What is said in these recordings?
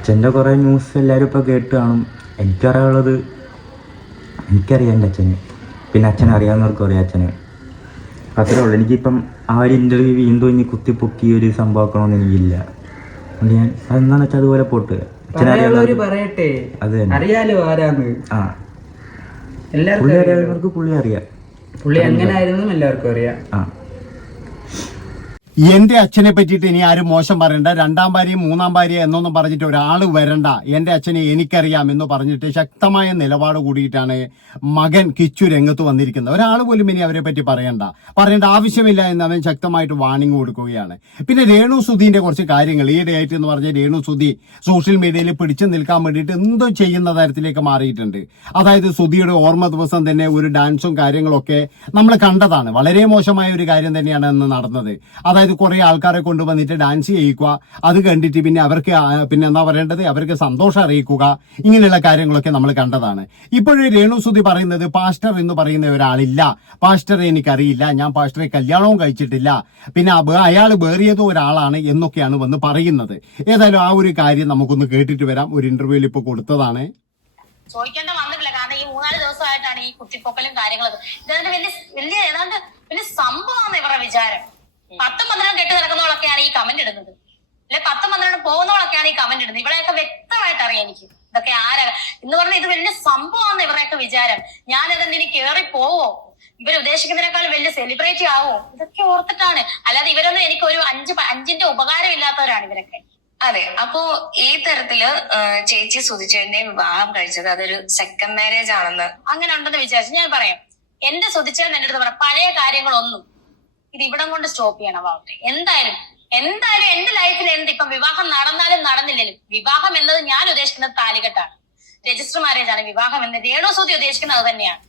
അച്ഛൻ്റെ കുറേ ന്യൂസ് എല്ലാവരും ഇപ്പോൾ കേട്ട് കാണും. എനിക്കറിയാനുള്ളത് എനിക്കറിയാം എൻ്റെ അച്ഛന്, പിന്നെ അച്ഛനെ അറിയാവുന്നവർക്കും അറിയാം അച്ഛനെ. അത്രേ ഉള്ളൂ. എനിക്കിപ്പം ആ ഒരു ഇൻ്റർവ്യൂ വീണ്ടും ഇനി കുത്തിപ്പൊക്കി ഒരു സംഭവമാക്കണമെന്ന് എനിക്കില്ല. അതുകൊണ്ട് ഞാൻ അതെന്താണെന്ന് വെച്ചാൽ അതുപോലെ പോട്ട് അച്ഛനറിയാവുന്നവർ പറയട്ടെ. അത് തന്നെ അറിയാലോ ആരാന്ന്. ആ എല്ലാവർക്കും പുള്ളി അറിയാവുന്നവർക്ക് പുള്ളി അറിയാം. പുള്ളി എങ്ങനെ ആയിരുന്നു എല്ലാവർക്കും അറിയാം. ആ എന്റെ അച്ഛനെ പറ്റിയിട്ട് ഇനി ആരും മോശം പറയണ്ട, രണ്ടാം ഭാര്യയും മൂന്നാം ഭാര്യ എന്നൊന്നും പറഞ്ഞിട്ട് ഒരാൾ വരണ്ട. എന്റെ അച്ഛനെ എനിക്കറിയാം എന്ന് പറഞ്ഞിട്ട് ശക്തമായ നിലപാട് കൂടിയിട്ടാണ് മകൻ കിച്ചു രംഗത്ത് വന്നിരിക്കുന്നത്. ഒരാൾ പോലും ഇനി അവരെ പറ്റി പറയേണ്ട ആവശ്യമില്ല എന്ന് അവൻ ശക്തമായിട്ട് വാണിംഗ് കൊടുക്കുകയാണ്. പിന്നെ രേണു സുധീന്റെ കുറച്ച് കാര്യങ്ങൾ ഈ ഡേറ്റ് എന്ന് പറഞ്ഞ രേണു സുധി സോഷ്യൽ മീഡിയയിൽ പിടിച്ചു നിൽക്കാൻ വേണ്ടിയിട്ട് എന്തോ ചെയ്യുന്ന തരത്തിലേക്ക് മാറിയിട്ടുണ്ട്. അതായത് സുധിയുടെ ഓർമ്മ ദിവസം തന്നെ ഒരു ഡാൻസും കാര്യങ്ങളൊക്കെ നമ്മൾ കണ്ടതാണ്. വളരെ മോശമായ ഒരു കാര്യം തന്നെയാണ് അന്ന് നടന്നത്. അതായത് കുറെ ആൾക്കാരെ കൊണ്ടുവന്നിട്ട് ഡാൻസ് ചെയ്യിക്കുക, അത് കണ്ടിട്ട് പിന്നെ അവർക്ക് പിന്നെ എന്താ പറയേണ്ടത്, അവർക്ക് സന്തോഷം അറിയിക്കുക, ഇങ്ങനെയുള്ള കാര്യങ്ങളൊക്കെ നമ്മൾ കണ്ടതാണ്. ഇപ്പോഴും രേണു സുധി പറയുന്നത് പാസ്റ്റർ എന്ന് പറയുന്ന ഒരാളില്ല, പാസ്റ്ററെ എനിക്കറിയില്ല, ഞാൻ പാസ്റ്ററെ കല്യാണവും കഴിച്ചിട്ടില്ല, പിന്നെ അയാൾ വേറിയതോ ഒരാളാണ് എന്നൊക്കെയാണ് വന്ന് പറയുന്നത്. ഏതായാലും ആ ഒരു കാര്യം നമുക്കൊന്ന് കേട്ടിട്ട് വരാം. ഒരു ഇന്റർവ്യൂവിൽ ഇപ്പൊ കൊടുത്തതാണ്. ചോദിക്കേണ്ട വന്നിട്ടില്ല, കാരണം ഈ 3-4 ദിവസമായിട്ടാണ് ഈ കുത്തിപ്പൊക്കലും കാര്യങ്ങളൊക്കെ. ഇതതിന്റെ വലിയ ഏതാണ്ട് വലിയ സംഭവമാണ് ഇവരുടെ വിചാരം. 10-12 കെട്ട് നടക്കുന്നവളൊക്കെയാണ് ഈ കമന്റ് ഇടുന്നത്, അല്ലെ 10-12 പോകുന്നവളൊക്കെയാണ് ഈ കമന്റ് ഇടുന്നത്. ഇവളെയൊക്കെ വ്യക്തമായിട്ട് അറിയാം എനിക്ക് ഇതൊക്കെ ആരാ എന്ന് പറഞ്ഞാൽ. ഇത് വലിയ സംഭവമാണ് ഇവരുടെയൊക്കെ വിചാരം. ഞാനതെന്ത് ഇനി കേറി പോവോ, ഇവർ ഉദ്ദേശിക്കുന്നതിനേക്കാൾ വലിയ സെലിബ്രിറ്റി ആവോ, ഇതൊക്കെ ഓർത്തിട്ടാണ്. അല്ലാതെ ഇവരൊന്നും എനിക്ക് ഒരു 5 ഉപകാരം ഇല്ലാത്തവരാണ് ഇവരൊക്കെ. അതെ. അപ്പോ ഈ തരത്തില് ചേച്ചി സുധിച്ചേട്ടനെ വിവാഹം കഴിച്ചത് അതൊരു സെക്കൻഡ് മാരേജ് ആണെന്ന് അങ്ങനെ ഉണ്ടെന്ന് വിചാരിച്ചു ഞാൻ പറയാം. എന്റെ സുധിച്ചേട്ടൻ എന്റെ അടുത്ത് പറയാം, പഴയ കാര്യങ്ങളൊന്നും ഇത് ഇവിടം കൊണ്ട് സ്റ്റോപ്പ് ചെയ്യണം ആവട്ടെ. എന്തായാലും എന്റെ ലൈഫിൽ ഇപ്പം വിവാഹം നടന്നാലും നടന്നില്ലെങ്കിലും വിവാഹം എന്നത് ഞാൻ ഉദ്ദേശിക്കുന്നത് താലികെട്ടാണ്, രജിസ്റ്റർ മാരേജ് ആണ്. വിവാഹം എന്ന് രേണു സുധി ഉദ്ദേശിക്കുന്നത് അത് തന്നെയാണ്.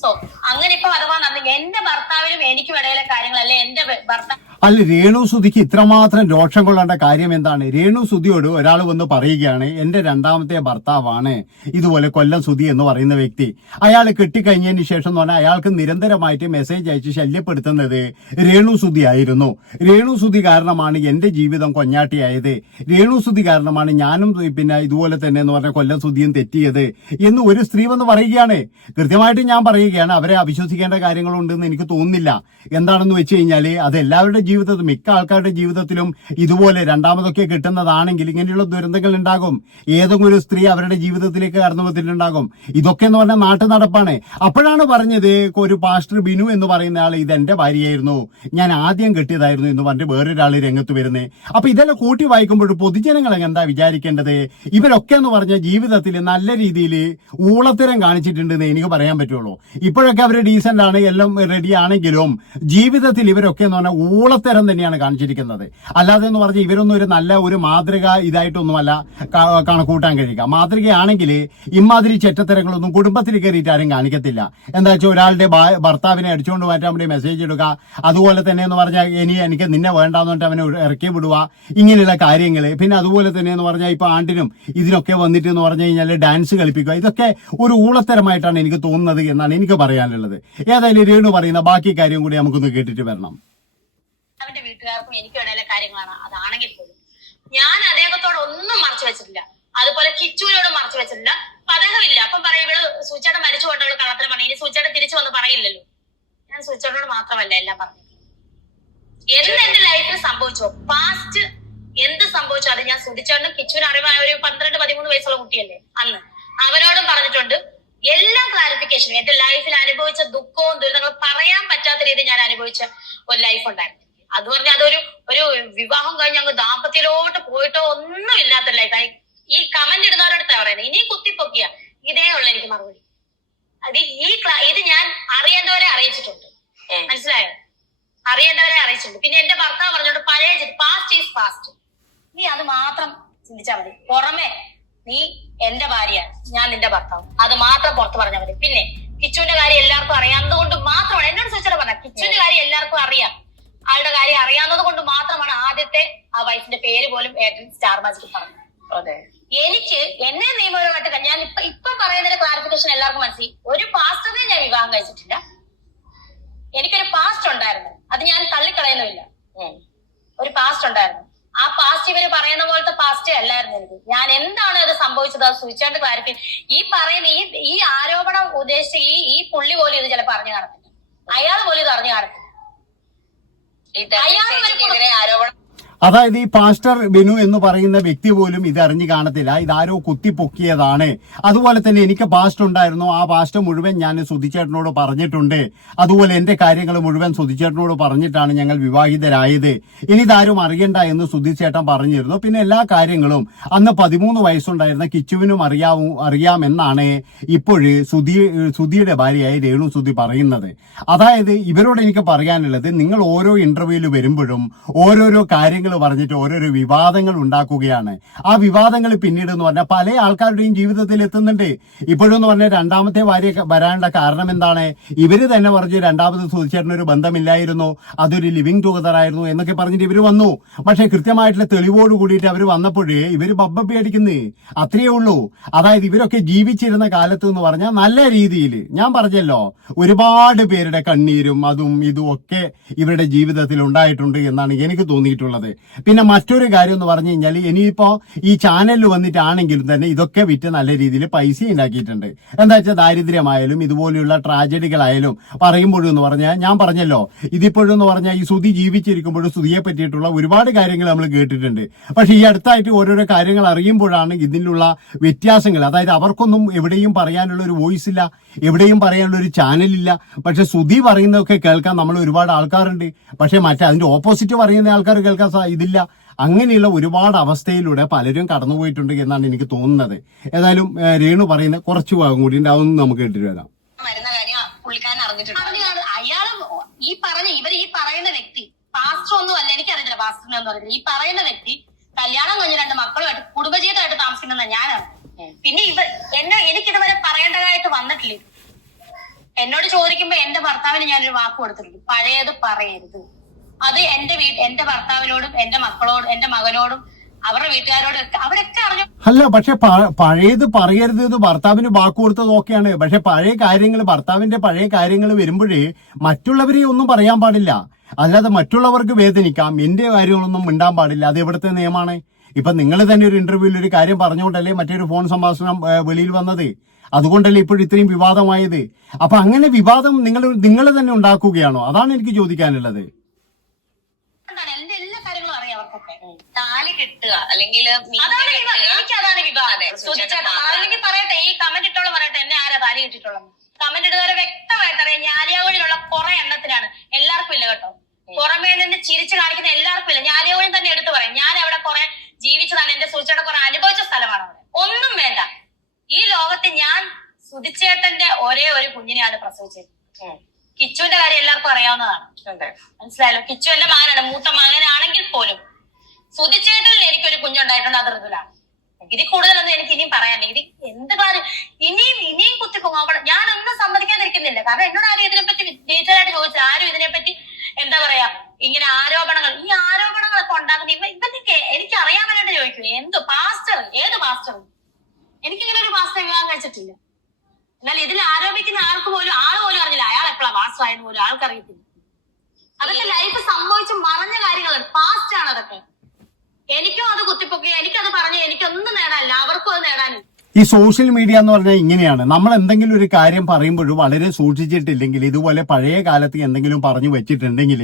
സോ അങ്ങനെ ഇപ്പൊ അഥവാ എന്റെ ഭർത്താവിനും എനിക്കും ഇടയിലെ കാര്യങ്ങൾ, അല്ലെ എന്റെ ഭർത്താവ് അല്ല, രേണു സുധിക്ക് ഇത്രമാത്രം രോഷം കൊള്ളേണ്ട കാര്യം എന്താണ്? രേണു സുധിയോട് ഒരാൾ വന്ന് പറയുകയാണ്, എന്റെ രണ്ടാമത്തെ ഭർത്താവാണ് ഇതുപോലെ കൊല്ലം സുധി എന്ന് പറയുന്ന വ്യക്തി. അയാൾ കെട്ടിക്കഴിഞ്ഞതിന് ശേഷം എന്ന് പറഞ്ഞാൽ അയാൾക്ക് നിരന്തരമായിട്ട് മെസ്സേജ് അയച്ച് ശല്യപ്പെടുത്തുന്നത് രേണു സുധി ആയിരുന്നു. രേണു സുധി കാരണമാണ് എന്റെ ജീവിതം കൊഞ്ഞാട്ടിയായത്, രേണു സുധി കാരണമാണ് ഞാനും പിന്നെ ഇതുപോലെ തന്നെ എന്ന് പറഞ്ഞ കൊല്ലം സുധിയും തെറ്റിയത് എന്ന് ഒരു സ്ത്രീ വന്ന് പറയുകയാണ്. കൃത്യമായിട്ട് ഞാൻ പറയുകയാണ്, അവരെ അവിശ്വസിക്കേണ്ട കാര്യങ്ങളുണ്ടെന്ന് എനിക്ക് തോന്നുന്നില്ല. എന്താണെന്ന് വെച്ച് കഴിഞ്ഞാൽ അത് എല്ലാവരുടെ ജീവിതത്തിൽ, മിക്ക ആൾക്കാരുടെ ജീവിതത്തിലും ഇതുപോലെ രണ്ടാമതൊക്കെ കിട്ടുന്നതാണെങ്കിൽ ഇങ്ങനെയുള്ള ദുരന്തങ്ങൾ ഉണ്ടാകും. ഏതെങ്കിലും ഒരു സ്ത്രീ അവരുടെ ജീവിതത്തിലേക്ക് കടന്നു വന്നിട്ടുണ്ടാകും. ഇതൊക്കെ എന്ന് പറഞ്ഞാൽ നാട്ടു നടപ്പാണ്. അപ്പോഴാണ് പറഞ്ഞത് ഒരു പാസ്റ്റർ ബിനു എന്ന് പറയുന്ന ആൾ ഇതെന്റെ ഭാര്യയായിരുന്നു, ഞാൻ ആദ്യം കെട്ടിയതായിരുന്നു എന്ന് പറഞ്ഞിട്ട് വേറൊരാൾ രംഗത്ത് വരുന്നത്. അപ്പൊ ഇതെല്ലാം കൂട്ടി വായിക്കുമ്പോൾ പൊതുജനങ്ങൾ എന്താ വിചാരിക്കേണ്ടത്? ഇവരൊക്കെ എന്ന് പറഞ്ഞാൽ ജീവിതത്തിൽ നല്ല രീതിയിൽ ഊളത്തരം കാണിച്ചിട്ടുണ്ടെന്ന് എനിക്ക് പറയാൻ പറ്റുള്ളൂ. ഇപ്പോഴൊക്കെ അവർ ഡീസന്റ് ആണ്, എല്ലാം റെഡി ആണെങ്കിലും ജീവിതത്തിൽ ഇവരൊക്കെ എന്ന് പറഞ്ഞാൽ ഊളത്തരം തന്നെയാണ് കാണിച്ചിരിക്കുന്നത്. അല്ലാതെ എന്ന് പറഞ്ഞാൽ ഇവരൊന്നും ഒരു നല്ല ഒരു മാതൃക ഇതായിട്ടൊന്നുമല്ല കണക്കൂട്ടാൻ കഴിയുക. മാതൃകയാണെങ്കിൽ ഇമാതിരി ചെറ്റത്തരങ്ങളൊന്നും കുടുംബത്തിൽ കയറിയിട്ട് ആരും കാണിക്കത്തില്ല. എന്താ വെച്ചാൽ ഒരാളുടെ ഭർത്താവിനെ അടിച്ചുകൊണ്ട് മാറ്റാൻ വേണ്ടി മെസ്സേജ് ഇടുക, അതുപോലെ തന്നെ എന്ന് പറഞ്ഞാൽ എനിക്ക് നിന്നെ വേണ്ടാന്ന് പറഞ്ഞിട്ട് അവനെ ഇറക്കി വിടുക, ഇങ്ങനെയുള്ള കാര്യങ്ങൾ. പിന്നെ അതുപോലെ തന്നെ എന്ന് പറഞ്ഞാൽ ഇപ്പൊ ആണ്ടിനും ഇതിനൊക്കെ വന്നിട്ട് എന്ന് പറഞ്ഞു കഴിഞ്ഞാൽ ഡാൻസ് കളിപ്പിക്കുക, ഇതൊക്കെ ഒരു ഊളത്തരമായിട്ടാണ് എനിക്ക് തോന്നുന്നത് എന്നാണ് എനിക്ക് പറയാനുള്ളത്. ഏതായാലും രേണു പറയുന്ന ബാക്കി കാര്യം കൂടി നമുക്കൊന്ന് കേട്ടിട്ട് വരണം. അവന്റെ വീട്ടുകാർക്കും എനിക്കും ഇടയിലെ കാര്യങ്ങളാണ്. അതാണെങ്കിൽ പോലും ഞാൻ അദ്ദേഹത്തോട് ഒന്നും മറച്ചു വെച്ചിട്ടില്ല, അതുപോലെ കിച്ചുവിനോടും മറച്ചു വെച്ചിട്ടില്ല. അപ്പൊ അദ്ദേഹമില്ല. അപ്പം പറയും ഇവള് സൂചേട്ടൻ മരിച്ചു കൊണ്ടവള് കള്ളത്തിന് പറഞ്ഞു, ഇനി സൂചേട്ടൻ തിരിച്ചു വന്ന് പറയില്ലല്ലോ. ഞാൻ സൂചേട്ടനോട് മാത്രമല്ല എല്ലാം പറഞ്ഞു. എന്റെ ലൈഫിൽ സംഭവിച്ചോ, പാസ്റ്റ് എന്ത് സംഭവിച്ചോ അത് ഞാൻ സുധിച്ചേട്ടനും കിച്ചുവിനും അറിവായ ഒരു 12-13 വയസ്സുള്ള കുട്ടിയല്ലേ അന്ന്, അവരോടും പറഞ്ഞിട്ടുണ്ട്. എല്ലാം ക്ലാരിഫിക്കേഷൻ, എന്റെ ലൈഫിൽ അനുഭവിച്ച ദുഃഖവും ദുരിതങ്ങളും പറയാൻ പറ്റാത്ത രീതിയിൽ ഞാൻ അനുഭവിച്ച ഒരു ലൈഫ് ഉണ്ടായിരുന്നു. അത് പറഞ്ഞാൽ ഒരു വിവാഹം കഴിഞ്ഞ് അങ്ങ് ദാമ്പത്യത്തിലോട്ട് പോയിട്ടോ ഒന്നും ഇല്ലാത്ത ലൈഫായി. ഈ കമന്റ് ഇടുന്നവരടുത്താ പറയുന്നത്, ഇനി കുത്തിപ്പൊക്കിയ ഇതേ ഉള്ള എനിക്ക് മറുപടി. അത് ഇത് ഞാൻ അറിയേണ്ടവരെ അറിയിച്ചിട്ടുണ്ട്, മനസ്സിലായോ? അറിയേണ്ടവരെ അറിയിച്ചിട്ടുണ്ട്. പിന്നെ എന്റെ ഭർത്താവ് പറഞ്ഞോണ്ട് പഴയ പാസ്റ്റ് ഈസ് പാസ്റ്റ്, നീ അത് മാത്രം ചിന്തിച്ചാൽ മതി. പുറമെ നീ എന്റെ ഭാര്യ, ഞാൻ നിന്റെ ഭർത്താവ്, അത് മാത്രം പുറത്ത് പറഞ്ഞാൽ മതി. പിന്നെ കിച്ചുവിന്റെ കാര്യം എല്ലാവർക്കും അറിയാവുന്നത് മാത്രമാണ് എന്നോട് ചോദിച്ചാൽ പറഞ്ഞ, കിച്ചുവിന്റെ കാര്യം എല്ലാവർക്കും അറിയാം, ആളുടെ കാര്യം അറിയാവുന്നത് കൊണ്ട് മാത്രമാണ് ആദ്യത്തെ ആ വൈഫിന്റെ പേര് പോലും ഏട്ടൻ സ്റ്റാർ മാജിക് പറഞ്ഞത്. അതെ, എനിക്ക് എന്നെ നിയമപരമായിട്ട് ഞാൻ ഇപ്പൊ പറയുന്നതിന്റെ ക്ലാരിഫിക്കേഷൻ എല്ലാവർക്കും മനസ്സിലായി. ഒരു പാസ്റ്ററിനെ ഞാൻ വിവാഹം കഴിച്ചിട്ടില്ല. എനിക്കൊരു പാസ്റ്റ് ഉണ്ടായിരുന്നു, അത് ഞാൻ തള്ളിക്കളയുന്നുമില്ല. ഒരു പാസ്റ്റ് ഉണ്ടായിരുന്നു. ആ പാസ്റ്റ് ഇവര് പറയുന്ന പോലത്തെ പാസ്റ്റേ അല്ലായിരുന്നു എനിക്ക്. ഞാൻ എന്താണ് ഇത് സംഭവിച്ചത് അത് സൂചിച്ചാണ്ട് ക്ലാരിഫൈ. ഈ പറയുന്ന ഈ ആരോപണം ഉദ്ദേശിച്ച ഈ പുള്ളി പോലും ഇത് ചിലപ്പോൾ അറിഞ്ഞു കാണത്തില്ല, അയാൾ പോലും ഇത് അറിഞ്ഞു കാണത്തില്ല. ചേച്ചിക്കെതിരെ ആരോപണം അതായത് ഈ പാസ്റ്റർ ബിനു എന്ന് പറയുന്ന വ്യക്തി പോലും ഇത് അറിഞ്ഞു കാണത്തില്ല, ഇതാരോ കുത്തിപ്പൊക്കിയതാണ്. അതുപോലെ തന്നെ എനിക്ക് പാസ്റ്റ് ഉണ്ടായിരുന്നു, ആ പാസ്റ്റ് മുഴുവൻ ഞാൻ സുധിച്ചേട്ടനോട് പറഞ്ഞിട്ടുണ്ട്. അതുപോലെ എന്റെ കാര്യങ്ങൾ മുഴുവൻ സുധിച്ചേട്ടനോട് പറഞ്ഞിട്ടാണ് ഞങ്ങൾ വിവാഹിതരായത്. ഇനി ഇതാരും അറിയണ്ട എന്ന് സുധിച്ചേട്ടൻ പറഞ്ഞിരുന്നു. പിന്നെ എല്ലാ കാര്യങ്ങളും അന്ന് 13 വയസ്സുണ്ടായിരുന്ന കിച്ചുവിനും അറിയാമെന്നാണ് ഇപ്പോഴ് സുധിയുടെ ഭാര്യയായി രേണു സുധി പറയുന്നത്. അതായത് ഇവരോട് എനിക്ക് പറയാനുള്ളത്, നിങ്ങൾ ഓരോ ഇന്റർവ്യൂവിൽ വരുമ്പോഴും ഓരോരോ കാര്യങ്ങൾ പറഞ്ഞിട്ട് ഓരോരോ വിവാദങ്ങൾ ഉണ്ടാക്കുകയാണ്. ആ വിവാദങ്ങൾ പിന്നീട് എന്ന് പറഞ്ഞാൽ പല ആൾക്കാരുടെയും ജീവിതത്തിൽ എത്തുന്നുണ്ട്. ഇപ്പോഴെന്ന് പറഞ്ഞാൽ രണ്ടാമത്തെ ഭാര്യ വരാനുള്ള കാരണം എന്താണ്? ഇവര് തന്നെ പറഞ്ഞു രണ്ടാമത് സുധിച്ചേട്ടനൊരു ബന്ധമില്ലായിരുന്നു, അതൊരു ലിവിങ് ടുഗദർ ആയിരുന്നു എന്നൊക്കെ പറഞ്ഞിട്ട് ഇവര് വന്നു. പക്ഷെ കൃത്യമായിട്ടുള്ള തെളിവോട് കൂടിയിട്ട് അവർ വന്നപ്പോഴേ ഇവര് ബബ്ബി അടിക്കുന്നേ, അത്രയേ ഉള്ളൂ. അതായത് ഇവരൊക്കെ ജീവിച്ചിരുന്ന കാലത്ത് എന്ന് പറഞ്ഞാൽ നല്ല രീതിയിൽ, ഞാൻ പറഞ്ഞല്ലോ, ഒരുപാട് പേരുടെ കണ്ണീരും അതും ഇതും ഒക്കെ ഇവരുടെ ജീവിതത്തിൽ ഉണ്ടായിട്ടുണ്ട് എന്നാണ് എനിക്ക് തോന്നിയിട്ടുള്ളത്. പിന്നെ മറ്റൊരു കാര്യം എന്ന് പറഞ്ഞു കഴിഞ്ഞാൽ, ഇനിയിപ്പോ ഈ ചാനലിൽ വന്നിട്ടാണെങ്കിലും തന്നെ ഇതൊക്കെ വിറ്റ് നല്ല രീതിയിൽ പൈസ ഉണ്ടാക്കിയിട്ടുണ്ട്. എന്താ വെച്ചാൽ ദാരിദ്ര്യമായാലും ഇതുപോലെയുള്ള ട്രാജഡികളായാലും പറയുമ്പോഴും എന്ന് പറഞ്ഞാൽ, ഞാൻ പറഞ്ഞല്ലോ, ഇതിപ്പോഴും എന്ന് പറഞ്ഞാൽ ഈ സുധി ജീവിച്ചിരിക്കുമ്പോഴും സുധിയെ പറ്റിയിട്ടുള്ള ഒരുപാട് കാര്യങ്ങൾ നമ്മൾ കേട്ടിട്ടുണ്ട്. പക്ഷെ ഈ അടുത്തായിട്ട് ഓരോരോ കാര്യങ്ങൾ അറിയുമ്പോഴാണ് ഇതിനുള്ള വ്യത്യാസങ്ങൾ. അതായത് അവർക്കൊന്നും എവിടെയും പറയാനുള്ള ഒരു വോയിസ് ഇല്ല, എവിടെയും പറയാനുള്ള ഒരു ചാനലില്ല. പക്ഷെ സുധി പറയുന്നതൊക്കെ കേൾക്കാൻ നമ്മൾ ഒരുപാട് ആൾക്കാരുണ്ട്. പക്ഷെ അതിന്റെ ഓപ്പോസിറ്റ് പറയുന്ന ആൾക്കാർ കേൾക്കാൻ ഇതില്ല. അങ്ങനെയുള്ള ഒരുപാട് അവസ്ഥയിലൂടെ പലരും കടന്നുപോയിട്ടുണ്ട് എന്നാണ് എനിക്ക് തോന്നുന്നത്. ഏതായാലും രേണു പറയുന്ന കുറച്ച് ഭാഗം കൂടി അതൊന്നും നമുക്ക് കേട്ടിട്ട് വരാം. വരുന്ന കാര്യം പുള്ളിക്കാരൻ അറിഞ്ഞിട്ടുണ്ട്. അയാള് ഈ പറയുന്ന വ്യക്തി പാസ്റ്റർ ഒന്നും അല്ല, എനിക്കറിയില്ല പാസ്റ്ററിനെ ഒന്നും അറിയില്ല. ഈ പറയുന്ന വ്യക്തി കല്യാണം കഴിഞ്ഞ് 2 മക്കളുമായിട്ട് കുടുംബജീവിതമായിട്ട് താമസിക്കുന്ന ഞാനാണ്. പിന്നെ എനിക്കിതുവരെ പറയേണ്ടതായിട്ട് വന്നിട്ടില്ല. എന്നോട് ചോദിക്കുമ്പോ എന്റെ ഭർത്താവിന് ഞാനൊരു വാക്ക് കൊടുത്തിട്ടുണ്ട്, പഴയത് പറയരുത്. അത് എന്റെ ഭർത്താവിനോടും എന്റെ മക്കളോടും എന്റെ മകനോടും അവരുടെ വീട്ടുകാരോടും ഒക്കെ അവരൊക്കെ അറിഞ്ഞു. അല്ല, പക്ഷെ പഴയത് പറയരുത് എന്ന് ഭർത്താവിന് വാക്ക് കൊടുത്തത് ഓക്കെയാണ്. പക്ഷെ ഭർത്താവിന്റെ പഴയ കാര്യങ്ങൾ വരുമ്പോഴേ മറ്റുള്ളവരെ ഒന്നും പറയാൻ പാടില്ല. അല്ലാതെ മറ്റുള്ളവർക്ക് വേദനിക്കാം, എന്റെ കാര്യങ്ങളൊന്നും മിണ്ടാൻ പാടില്ല. അത് എവിടുത്തെ നിയമമാണ്? ഇപ്പൊ നിങ്ങൾ തന്നെ ഒരു ഇന്റർവ്യൂവിൽ ഒരു കാര്യം പറഞ്ഞുകൊണ്ടല്ലേ മറ്റൊരു ഫോൺ സംഭാഷണം വെളിയിൽ വന്നത്? അതുകൊണ്ടല്ലേ ഇപ്പോഴും ഇത്രയും വിവാദമായത്? അപ്പൊ അങ്ങനെ വിവാദം നിങ്ങൾ തന്നെ ഉണ്ടാക്കുകയാണോ? അതാണ് എനിക്ക് ചോദിക്കാനുള്ളത്. എന്റെ എല്ലാ കാര്യങ്ങളും അറിയാം അവർക്കൊക്കെ. താലി കിട്ടുക അല്ലെങ്കിൽ എനിക്കതാണ് വിവാദം. അല്ലെങ്കിൽ പറയട്ടെ, ഈ കമന്റ് ഇട്ടോളം പറയട്ടെ, എന്നെ ആരാ താലി കിട്ടിയിട്ടുള്ളത്? കമന്റ് ഇടുന്നവരെ വ്യക്തമായിട്ട് അറിയാം. ഞാലിയാവഴിയിലുള്ള കുറെ എണ്ണത്തിനാണ്, എല്ലാവർക്കും ഇല്ല കേട്ടോ. പുറമേ നിന്ന് ചിരിച്ചു കാണിക്കുന്ന എല്ലാവർക്കും ഇല്ല. ഞാലിയാവഴി തന്നെ എടുത്തു പറയും, ഞാൻ അവിടെ കുറെ ജീവിച്ചതാണ്, എന്റെ സുധിച്ചേട്ടൻ കുറെ അനുഭവിച്ച സ്ഥലമാണ് അവിടെ. ഒന്നും വേണ്ട, ഈ ലോകത്ത് ഞാൻ സുധിച്ചേട്ടന്റെ ഒരേ ഒരു കുഞ്ഞിനെയാണ് പ്രസവിച്ചത്. കിച്ചുവിന്റെ കാര്യം എല്ലാവർക്കും അറിയാവുന്നതാണ്, മനസ്സിലായല്ലോ. കിച്ചു എന്റെ മകനാണ്, മൂത്ത മകനാണെങ്കിൽ പോലും. സുധിച്ചേട്ടനിൽ എനിക്കൊരു കുഞ്ഞുണ്ടായിട്ടുണ്ട്, അത് ഋതുലാണ്. ഇതിൽ കൂടുതലൊന്നും എനിക്ക് ഇനിയും പറയാനില്ല. ഇത് എന്ത് കാര്യം ഇനിയും കുത്തിപ്പോകും അവിടെ. ഞാനൊന്നും സമ്മതിക്കാതിരിക്കുന്നില്ല. കാരണം എന്നോട് ആരും ഇതിനെപ്പറ്റി ഡീറ്റെയിൽ ആയിട്ട് ചോദിച്ചില്ല. ആരും ഇതിനെപ്പറ്റി എന്താ പറയാ, ഇങ്ങനെ ഈ ആരോപണങ്ങളൊക്കെ ഉണ്ടാക്കുന്ന ഇവർക്ക് എനിക്ക് അറിയാൻ വേണ്ടിട്ട് ചോദിക്കും. ഏത് പാസ്റ്റർ? എനിക്കിങ്ങനെ ഒരു പാസ്റ്റർ വിവാഹം കഴിച്ചിട്ടില്ല. എന്നാൽ ഇതിൽ ആരോപിക്കുന്ന ആള് പോലും അറിഞ്ഞില്ല അയാൾ എപ്പോഴാ പാസ്റ്റർ ആയെന്ന് പോലും ആൾക്കറിയത്തില്ല. അതൊക്കെ ലൈഫ് സംഭവിച്ച് മറഞ്ഞ കാര്യങ്ങളാണ്, പാസ്റ്റ് ആണ് അതൊക്കെ. എനിക്കും അത് കുത്തിപ്പൊക്കി, എനിക്കത് പറഞ്ഞ് എനിക്കൊന്നും നേടാനില്ല, അവർക്കും അത് നേടാനില്ല. ഈ സോഷ്യൽ മീഡിയ എന്ന് പറഞ്ഞാൽ ഇങ്ങനെയാണ്. നമ്മൾ എന്തെങ്കിലും ഒരു കാര്യം പറയുമ്പോഴും വളരെ സൂക്ഷിച്ചിട്ടില്ലെങ്കിൽ, ഇതുപോലെ പഴയ കാലത്ത് എന്തെങ്കിലും പറഞ്ഞു വെച്ചിട്ടുണ്ടെങ്കിൽ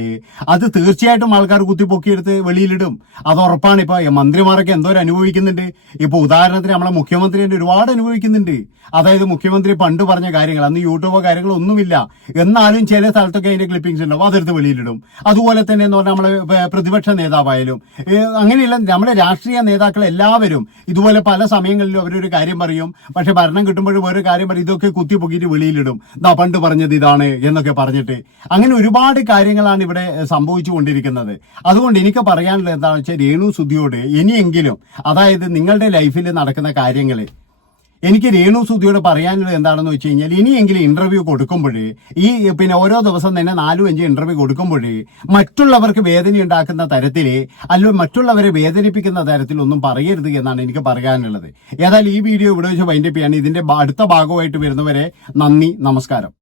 അത് തീർച്ചയായിട്ടും ആൾക്കാർ കുത്തിപ്പൊക്കിയെടുത്ത് വെളിയിലിടും. അത് ഉറപ്പാണ്. ഇപ്പൊ മന്ത്രിമാരൊക്കെ എന്തോരം അനുഭവിക്കുന്നുണ്ട്. ഇപ്പൊ ഉദാഹരണത്തിന് നമ്മളെ മുഖ്യമന്ത്രി ഒരുപാട് അനുഭവിക്കുന്നുണ്ട്. അതായത് മുഖ്യമന്ത്രി പണ്ട് പറഞ്ഞ കാര്യങ്ങൾ, അന്ന് യൂട്യൂബോ കാര്യങ്ങളോ ഒന്നുമില്ല, എന്നാലും ചില സ്ഥലത്തൊക്കെ അതിന്റെ ക്ലിപ്പിംഗ്സ് ഉണ്ടാവും, അതെടുത്ത് വെളിയിലിടും. അതുപോലെ തന്നെ എന്ന് പറഞ്ഞാൽ നമ്മളെ പ്രതിപക്ഷ നേതാവായാലും അങ്ങനെയുള്ള നമ്മുടെ രാഷ്ട്രീയ നേതാക്കൾ എല്ലാവരും ഇതുപോലെ പല സമയങ്ങളിലും അവരൊരു കാര്യം പറയും, പക്ഷെ ഭരണം കിട്ടുമ്പോഴും വേറെ കാര്യം പറയും, ഇതൊക്കെ കുത്തിപ്പൊക്കിയിട്ട് വെളിയിലിടും. പണ്ട് പറഞ്ഞത് ഇതാണ് എന്നൊക്കെ പറഞ്ഞിട്ട്. അങ്ങനെ ഒരുപാട് കാര്യങ്ങളാണ് ഇവിടെ സംഭവിച്ചുകൊണ്ടിരിക്കുന്നത്. അതുകൊണ്ട് എനിക്ക് പറയാനുള്ളത് എന്താണെന്ന് വെച്ചാൽ, രേണു സുധിയോട് ഇനിയെങ്കിലും, അതായത് നിങ്ങളുടെ ലൈഫിൽ നടക്കുന്ന കാര്യങ്ങൾ, എനിക്ക് രേണു സുധിയോട് പറയാനുള്ളത് എന്താണെന്ന് വെച്ച് കഴിഞ്ഞാൽ, ഇനിയെങ്കിലും ഇന്റർവ്യൂ കൊടുക്കുമ്പോഴേ പിന്നെ ഓരോ ദിവസം തന്നെ 4-5 ഇന്റർവ്യൂ കൊടുക്കുമ്പോഴേ മറ്റുള്ളവർക്ക് വേദന ഉണ്ടാക്കുന്ന തരത്തില്, അല്ലെങ്കിൽ മറ്റുള്ളവരെ വേദനിപ്പിക്കുന്ന തരത്തിലൊന്നും പറയരുത് എന്നാണ് എനിക്ക് പറയാനുള്ളത്. ഏതായാലും ഈ വീഡിയോ ഇവിടെ വെച്ച് വൈൻഡപ്പ് ചെയ്യാണ്. ഇതിന്റെ അടുത്ത ഭാഗമായിട്ട് വരുന്നവരെ നന്ദി, നമസ്കാരം.